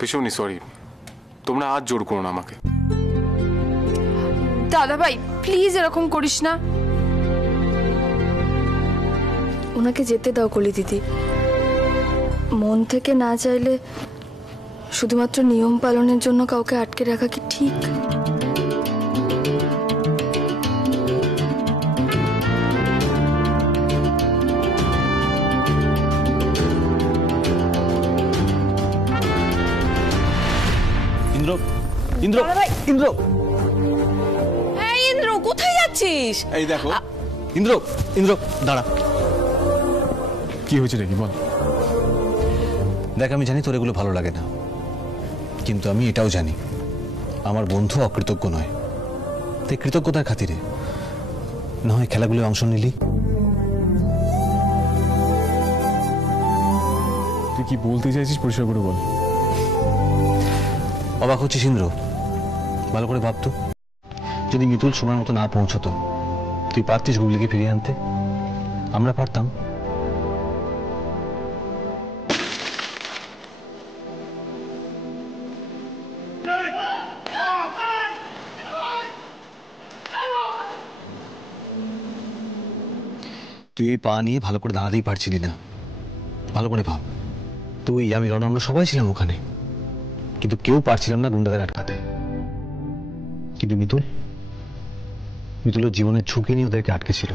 পিসিমণি সরি, তোমরা আজ জোর করো না আমাকে। দাদা ভাই প্লিজ এরকম করিস না। ওনাকে যেতে দাও কলি দিদি। মন থেকে না চাইলে শুধুমাত্র নিয়ম পালনের জন্য কাউকে আটকে রাখা কি ঠিক? ইন্দ্র, ইন্দ্র, ইন্দ্র, এই ইন্দ্র কোথায় যাচ্ছিস? এই দেখো। ইন্দ্র, ইন্দ্র দাঁড়া। কি হয়েছে নাকি বল। দেখ আমি জানি তোর এগুলো ভালো লাগে না, কিন্তু আমি এটাও জানি আমার বন্ধু অকৃতজ্ঞ নয়। তাই কৃতজ্ঞতার খাতিরে না হয় খেলাগুলোয় অংশ নিলি। তুই কি বলতে চাইছিস পরিষ্কার করে বল। অবাক হচ্ছিস ইন্দ্র? ভালো করে ভাবতো, যদি মিতুল সময় মতো না পৌঁছতো তুই পারতিস গুগলিকে ফিরিয়ে আনতে? আমরা পারতাম। তুই এই পা নিয়ে ভালো করে দাঁড়াতেই পারছিলি না। ভালো করে ভাব, তুই আমি রণ আমরা সবাই ছিলাম ওখানে, কিন্তু কেউ পারছিলাম না গুন্ডাদের আটকাতে। কিন্তু মিতুলের জীবনের ঝুঁকি নিয়ে ওদেরকে আটকে ছিল।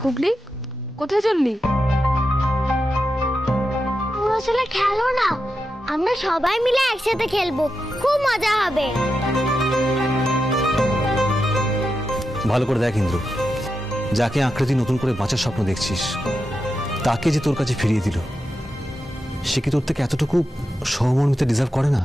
হুগলি কোথায় চললি? আসলে খেলো না, আমরা সবাই মিলে একসাথে খেলবো, খুব মজা হবে। ভালো করে দেখ ইন্দ্র, যাকে আকৃতি নতুন করে বাঁচার স্বপ্ন দেখছিস তাকে যে তোর কাছে ফিরিয়ে দিল, সে কি তোর থেকে এতটুকু সহমর্মিতা ডিজার্ভ করে না?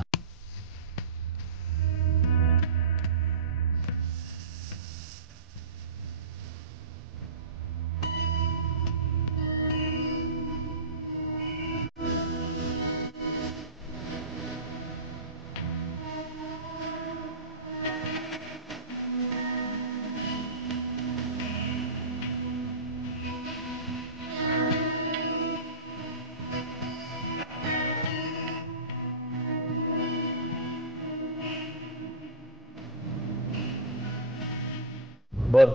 বল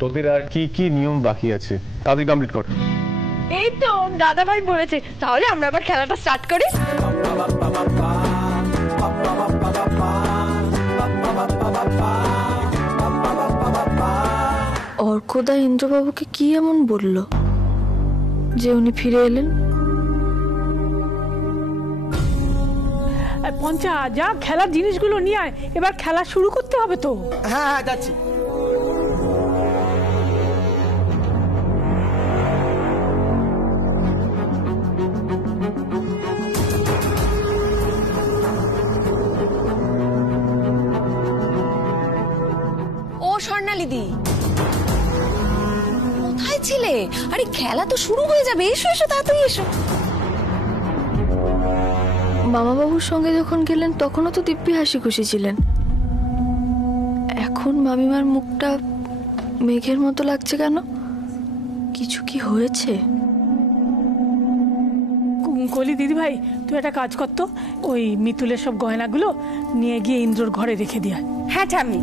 তোদের আর কি কি নিয়ম বাকি আছে, তাড়াতাড়ি কমপ্লিট কর। এই তো দাদা ভাই বলেছে, তাহলে আমরা আবার খেলাটা স্টার্ট করি। অর্কদা ইন্দ্রবাবুকে কি এমন বলল যে উনি ফিরে এলেন? পঞ্চা যা খেলার জিনিসগুলো নিয়ে আয়, এবার খেলা শুরু করতে হবে তো। হ্যাঁ হ্যাঁ যাচ্ছি। ও স্বর্ণালিদি কোথায় ছিলে? আরে খেলা তো শুরু হয়ে যাবে, এসো এসো তাড়াতাড়ি এসো। মামাবাবুর সঙ্গে যখন গেলেন তখনও তো দিব্যি হাসি খুশি ছিলেন, এখন মামিমার মুখটা মেঘের মতো লাগছে কেন? কিছু কি হয়েছে? কলি দিদি ভাই তুই একটা কাজ করতো, ওই মিতুলের সব গয়নাগুলো নিয়ে গিয়ে ইন্দ্রর ঘরে রেখে দিয়া। হ্যাঁ ঠাম্মি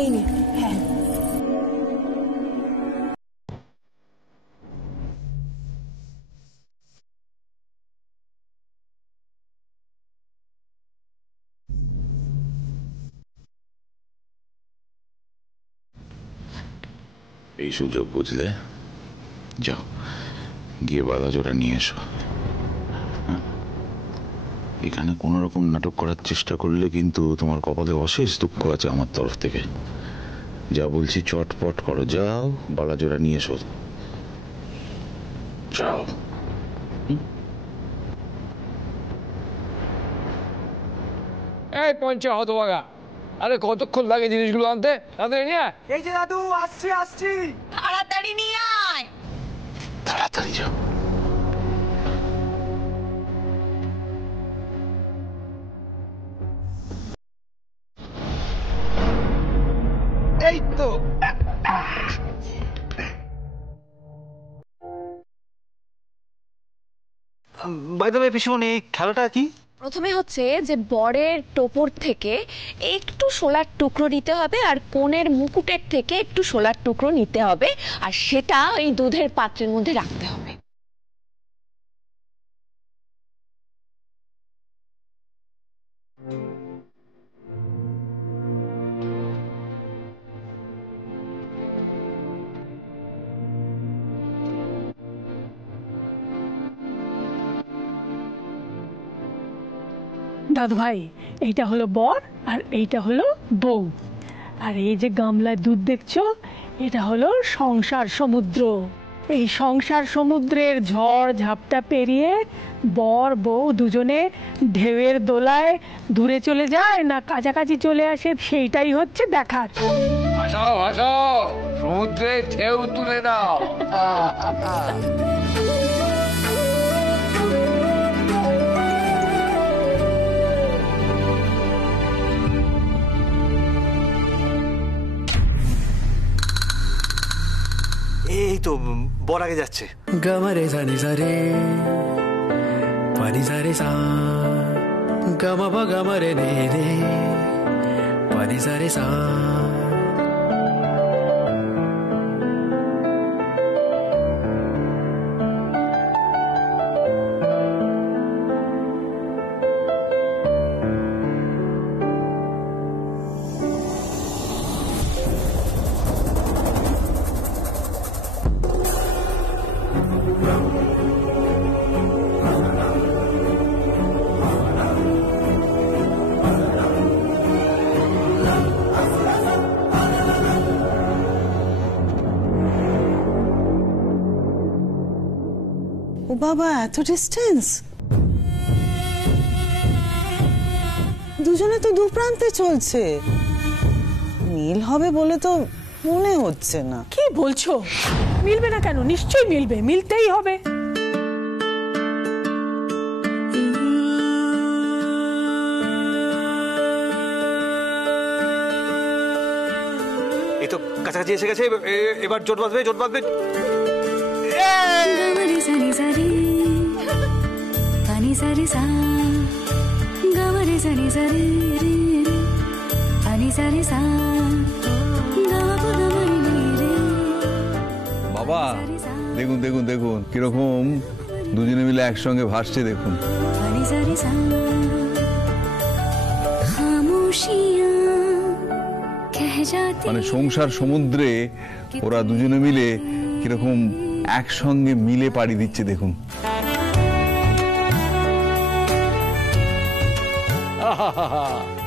এই নে। হ্যাঁ এই সুযোগ বুঝলে, যাও গিয়ে বাধা জোড়া নিয়ে এসো। এখানে কোন রকম নাটক করার চেষ্টা করলে কিন্তু তোমার কপালে অশেষ দুঃখ আছে আমার তরফ থেকে। যা বলছি চটপট করো, যাও বালা জোড়া নিয়ে এসো, যাও। এই পঞ্চা হতভাগা, আরে কতক্ষণ লাগে জিনিসগুলো আনতে? তাড়াতাড়ি নিয়ে আয়। এই যে দাদু আসছি আসছি। তাড়াতাড়ি নিয়ে আয়। তাড়াতাড়ি যাও। এই তো বাই দ্য ওয়ে পিসিমণি, এই খেলাটা কি? প্রথমে হচ্ছে যে বরের টোপর থেকে একটু শোলার টুকরো নিতে হবে আর কনের মুকুটের থেকে একটু শোলার টুকরো নিতে হবে, আর সেটা ওই দুধের পাত্রের মধ্যে রাখতে হবে। দাদু ভাই, এইটা হলো বর আর এইটা হলো বউ, আর এই যে গামলায় দুধ দেখছো এটা হলো সংসার সমুদ্র। এই সংসার সমুদ্রের ঝড় ঝাপটা পেরিয়ে বর বউ দুজনে ঢেউয়ের দোলায় দূরে চলে যায় না কাছাকাছি চলে আসে, সেইটাই হচ্ছে দেখার। ভাসাও ভাসাও, সমুদ্রে ঢেউ তুলে নাও। এই তো বর আগে যাচ্ছে। গমরে জানি সারে পানি সারে সা গম ব গমরে নে রে পানি সারে সা। ও বাবা, এত ডিস্টেন্স! দুজনে তো দু প্রান্তে চলছে, মিল হবে বলে তো মনে হচ্ছে না। কি বলছো? মিলবে না কেন? নিশ্চয়ই মিলবে, মিলতেই হবে। এই তো কাছাকাছি এসে গেছে, এবার জোট বাঁধবে, জোট বাঁধবে। বাবা দেখুন দেখুন দেখুন কিরকম দুজনে মিলে একসঙ্গে ভাসছে দেখুন। মানে সংসার সমুদ্রে ওরা দুজনে মিলে কিরকম একসঙ্গে মিলে পাড়ি দিচ্ছে দেখুন।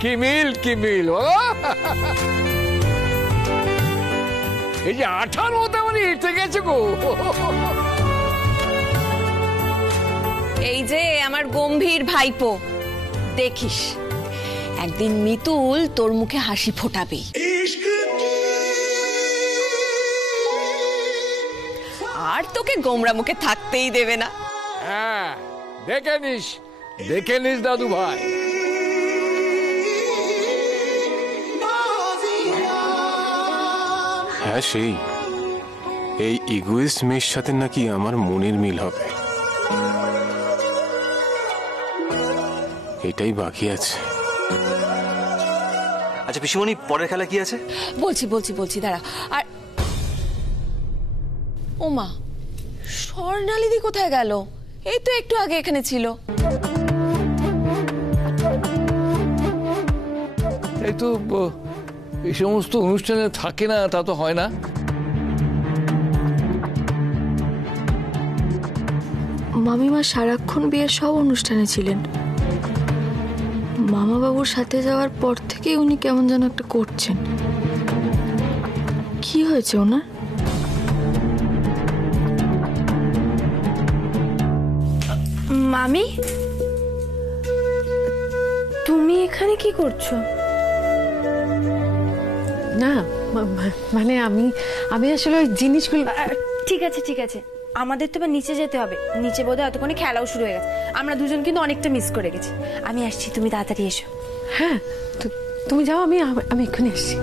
কি মিল, কি মিল! এই যে 18 মানে এসে গেছে গো। এই যে আমার গম্ভীর ভাইপো, দেখিস একদিন মিতুল তোর মুখে হাসি ফোটাবে। আর তোকে গোমরা মুখে থাকতেই দেবে না। হ্যাঁ, দেখে নিস, দেখে নিস দাদু ভাই। হ্যাঁ, সেই এই ইগোইস্ট মেয়ের সাথে নাকি আমার মনের মিল হবে, এটাই বাকি আছে। আচ্ছা পিসিমণি, পরের খেলা কি আছে? বলছি বলছি বলছি, দাঁড়া। আর ওমা, স্বর্ণালিদি কোথায় গেল? এই তো একটু আগে এখানে ছিল। এই তো এই সমস্ত অনুষ্ঠানে থাকে না, তা তো হয় না। মামিমা সারাক্ষণ বিয়ের সব অনুষ্ঠানে ছিলেন। মামা বাবুর সাথে যাওয়ার পর থেকেই উনি কেমন যেন একটা করছেন। কি হয়েছে ওনার? মামি, তুমি এখানে কি করছো? না মানে আমি আসলে ওই জিনিসগুলো। ঠিক আছে ঠিক আছে, আমাদের তো এবার নিচে যেতে হবে। নিচে বোধহয় এতক্ষণে খেলাও শুরু হয়ে গেছে। আমরা দুজন কিন্তু অনেকটা মিস করে গেছি। আমি আসছি, তুমি তাড়াতাড়ি এসো। হ্যাঁ, তুমি যাও, আমি এক্ষুনি আসছি।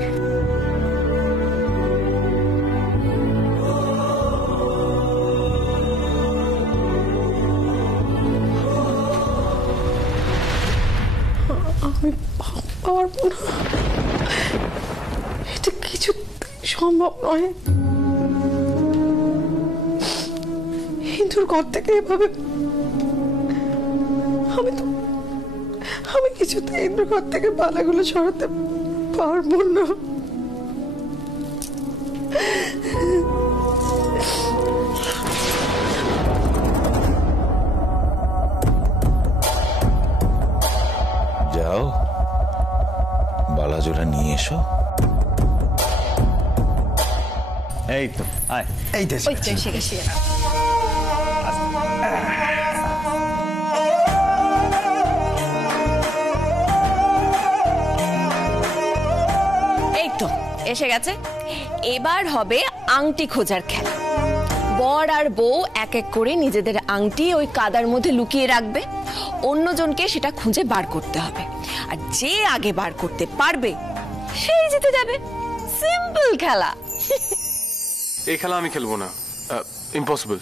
আমি পারবো না, এটা কিছু সম্ভব নয়। হিন্দুর ঘর থেকে এভাবে আমি কিছুতে হিন্দুর ঘর থেকে বালাগুলো সরাতে পারবো না। যাও বালাজোড়া নিয়ে এসো। এই তো আয়, ওই তো এসে গেছি। এই তো এসে গেছে। এবার হবে আংটি খোঁজার খেলা। বর আর বউ এক এক করে নিজেদের আংটি ওই কাদার মধ্যে লুকিয়ে রাখবে, অন্যজনকে সেটা খুঁজে বার করতে হবে, আর যে আগে বার করতে পারবে সেই জিতে যাবে। সিম্পল খেলা। এই খেলা আমি খেলবো না, ইম্পসিবল।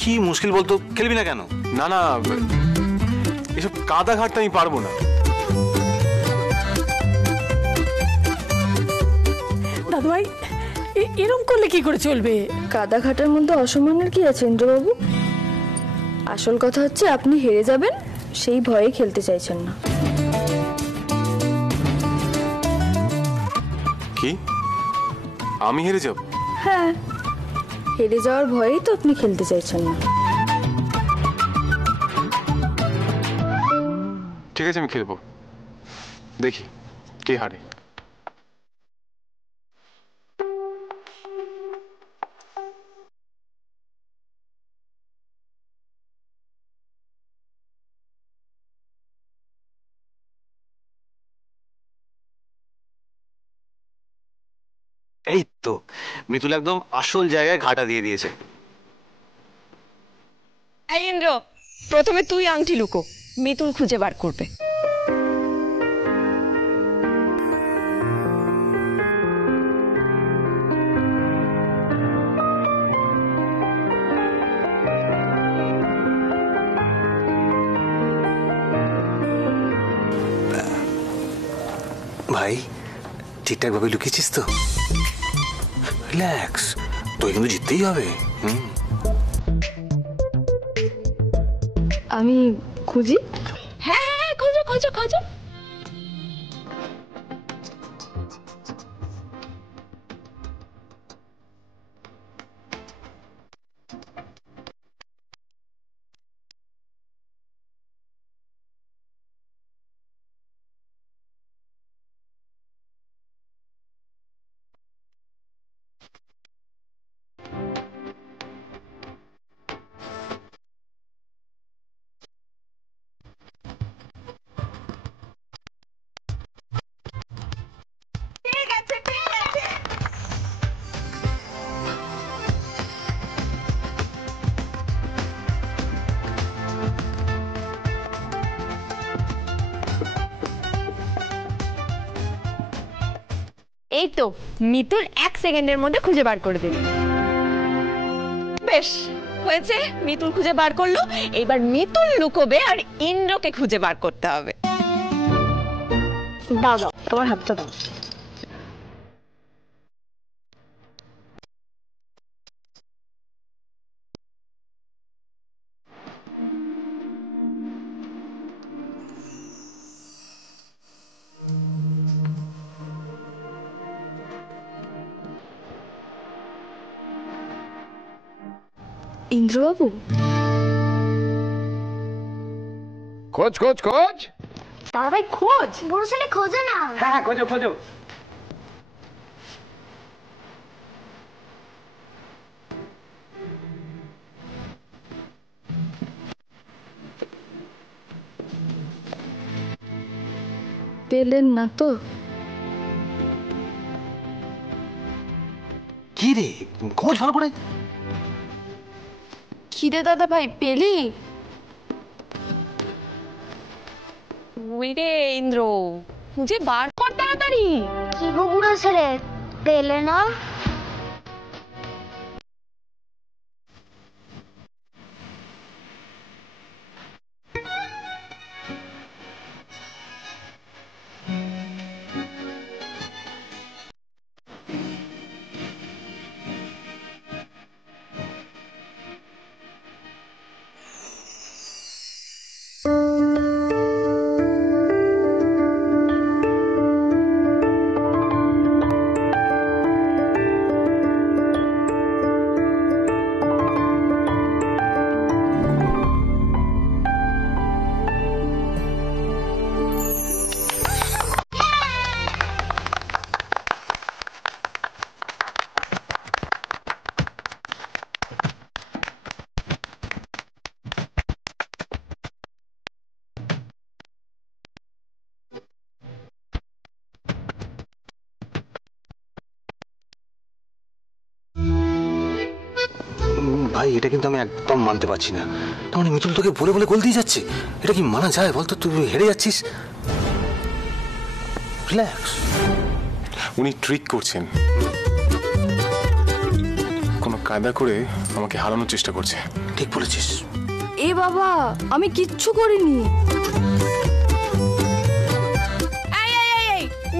কি মুশকিল বলতো, খেলবি না কেন? না না, এসব কাদা ঘাটতে আমি পারবো না। দাদু ভাই এরকম করলে কি করে চলবে? কাদা ঘাটার মধ্যে অসম্মানের কি আছে ইন্দ্রবাবু? আসল কথা হচ্ছে আপনি হেরে যাবেন, সেই ভয়ে খেলতে চাইছেন না। কি আমি হেরে যাব? হ্যাঁ, হেরে যাওয়ার ভয়েই তো আপনি খেলতে চাইছেন না। ঠিক আছে, আমি খেলবো, দেখি কে হারে। এই তো মিতুল একদম আসল জায়গায় ঘাটা দিয়ে দিয়েছে। এই ইন্দ্র, প্রথমে তুই আংটি লুকো, মিতুল খুঁজে বার করবে। ভাই ঠিকঠাক ভাবে লুকিয়েছিস তো? রিল্যাক্স, তুই কিন্তু জিততেই হবে। আমি খুঁজি? হ্যাঁ, খোঁজো খোঁজো খোঁজো। এই তো মিতুল 1 সেকেন্ডের মধ্যে খুঁজে বার করে দিল। বেশ হয়েছে, মিতুল খুঁজে বার করলো। এবার মিতুল লুকোবে আর ইন্দ্রকে খুঁজে বার করতে হবে। দাও দাও, তোমার হাতটা দাও। ইন্দ্রবাবু, খোঁজ খোঁজ খোঁজ। দাদা ভাই খোঁজ। বড় ছেলে খোঁজো না। হ্যাঁ খোঁজো খোঁজো। পেলেন না তো? কি রে, খোঁজ ভালো করে। কি রে দাদা ভাই, পেলি? ওই রে ইন্দ্র, খুঁজে বার কর তাড়াতাড়ি। কি গো বুড়ো ছেলে, পেলে না? ভাই এটা কিন্তু আমি একদম মানতে পারছি না। তার মানে মিতুল তোকে বলে বলে গোল দিয়ে যাচ্ছে, এটা কি মানা যায় বলতো? তুই হেরে যাচ্ছিস। রিল্যাক্স। উনি ট্রিক করছেন, কোনো কায়দা করে আমাকে হারানোর চেষ্টা করছে। ঠিক বলেছিস। এ বাবা, আমি কিচ্ছু করিনি।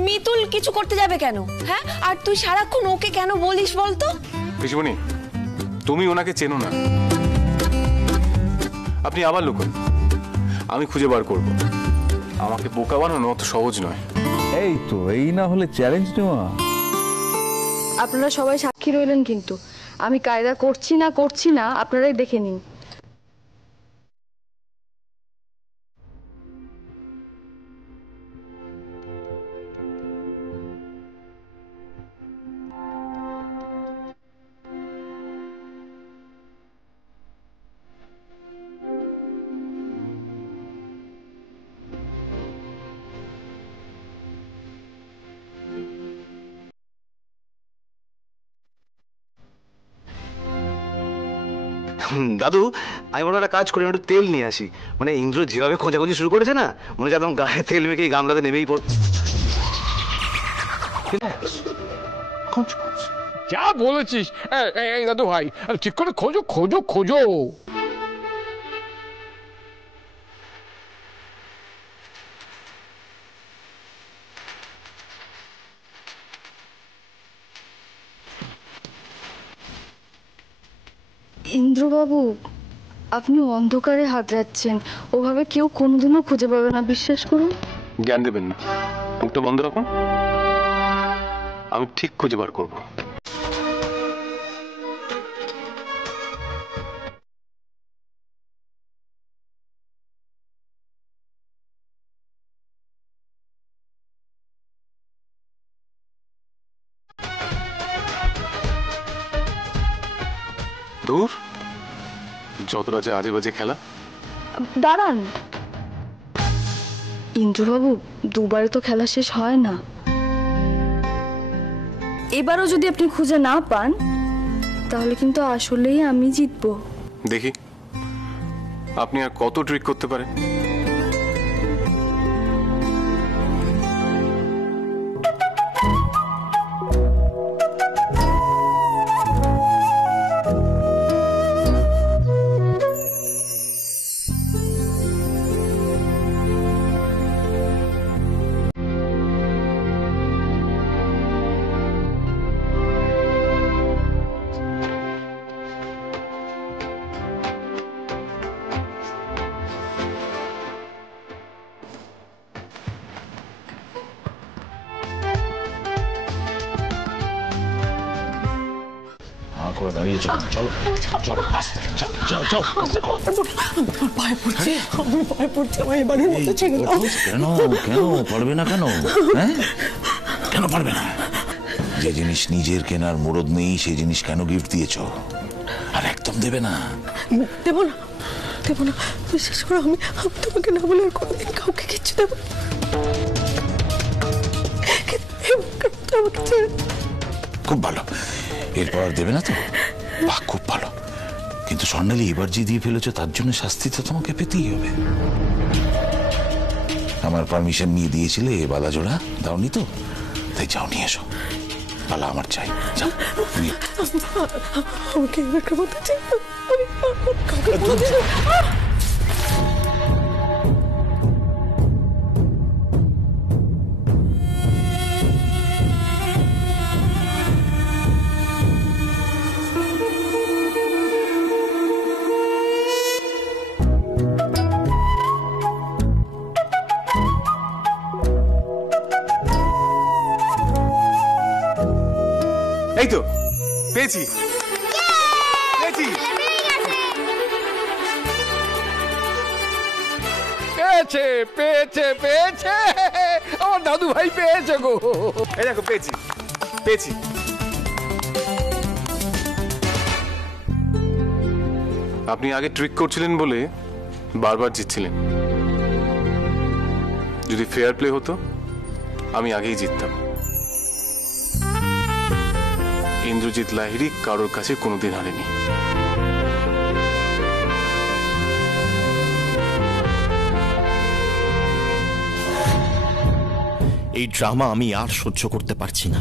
মিতুল কিছু করতে যাবে কেন? হ্যাঁ, আর তুই সারাক্ষণ ওকে কেন বলিস বলতো? পিসিমণি, তুমি ওনাকে চেনো না। আপনি আবার লুকোন, আমি খুঁজে বার করব। আমাকে বোকা বানানো অত সহজ নয়। এই তো, এই না হলে চ্যালেঞ্জ নেওয়া। আপনারা সবাই সাক্ষী রইলেন, কিন্তু আমি কায়দা করছি না আপনারাই দেখে নিন। দাদু, আমি মনে একটা কাজ করি, একটু তেল নিয়ে আসি। মানে ইন্দ্র যেভাবে খোঁজাখুঁজি শুরু করেছে না, মনে হচ্ছে একদম গায়ে তেল মেখে গামলাতে নেমেই পড়। যা বলেছিস। এই দাদু ভাই, ঠিক করে খোঁজো খোঁজো খোঁজো। ইন্দ্রবাবু, আপনি অন্ধকারে হাত রাখছেন, ওভাবে কেউ কোনোদিনও খুঁজে পাবে না, বিশ্বাস করুন। জ্ঞান দেবেন না, মুখটা বন্ধ রাখুন, আমি ঠিক খুঁজে বার করবো। দূর যত রাজা আজে বাজে খেলা। দাঁড়ান ইন্দ্রবাবু, দুবারে তো খেলা শেষ হয় না। এবারও যদি আপনি খুঁজে না পান, তাহলে কিন্তু আসলেই আমি জিতবো। দেখি আপনি আর কত ট্রিক করতে পারেন। পারবে না কেন? কেন পারবে না? যে জিনিস নিজের কেনার মুরদ নেই, সেই জিনিস কেন গিফট দিয়েছ? আর একদম দেবে না। দেবো না, দেবো না, বিশ্বাস করো। আমি তোমাকে না বলে আর কোনোদিন কাউকে কিচ্ছু দেবো না। খুব ভালো, এরপর আর দেবে না তো? বাহ, খুব ভালো। কিন্তু স্বর্ণালী, এবার যে দিয়ে ফেলেছ তার জন্য শাস্তি তো তোমাকে পেতেই হবে। আমার পারমিশন নিয়ে দিয়েছিলে এ বালা জোড়া, দাওনি তো? তাই যাও, নিয়ে এসো। বালা আমার চাই, যাও। আমাকে এবার বলতে চাই, এই তো পেয়েছি, পেয়েছি। পেয়েছে পেয়েছে পেয়েছে, আমার দাদু ভাই পেয়েছে গো। এই দেখো, পেয়েছি পেয়েছি। আপনি আগে ট্রিক করছিলেন বলে বারবার জিতছিলেন। যদি ফেয়ার প্লে হতো, আমি আগেই জিততাম। ইন্দ্রজিৎ লাহিড়ী কারোর কাছে কোনোদিন হারেনি। এই ড্রামা আমি আর সহ্য করতে পারছি না।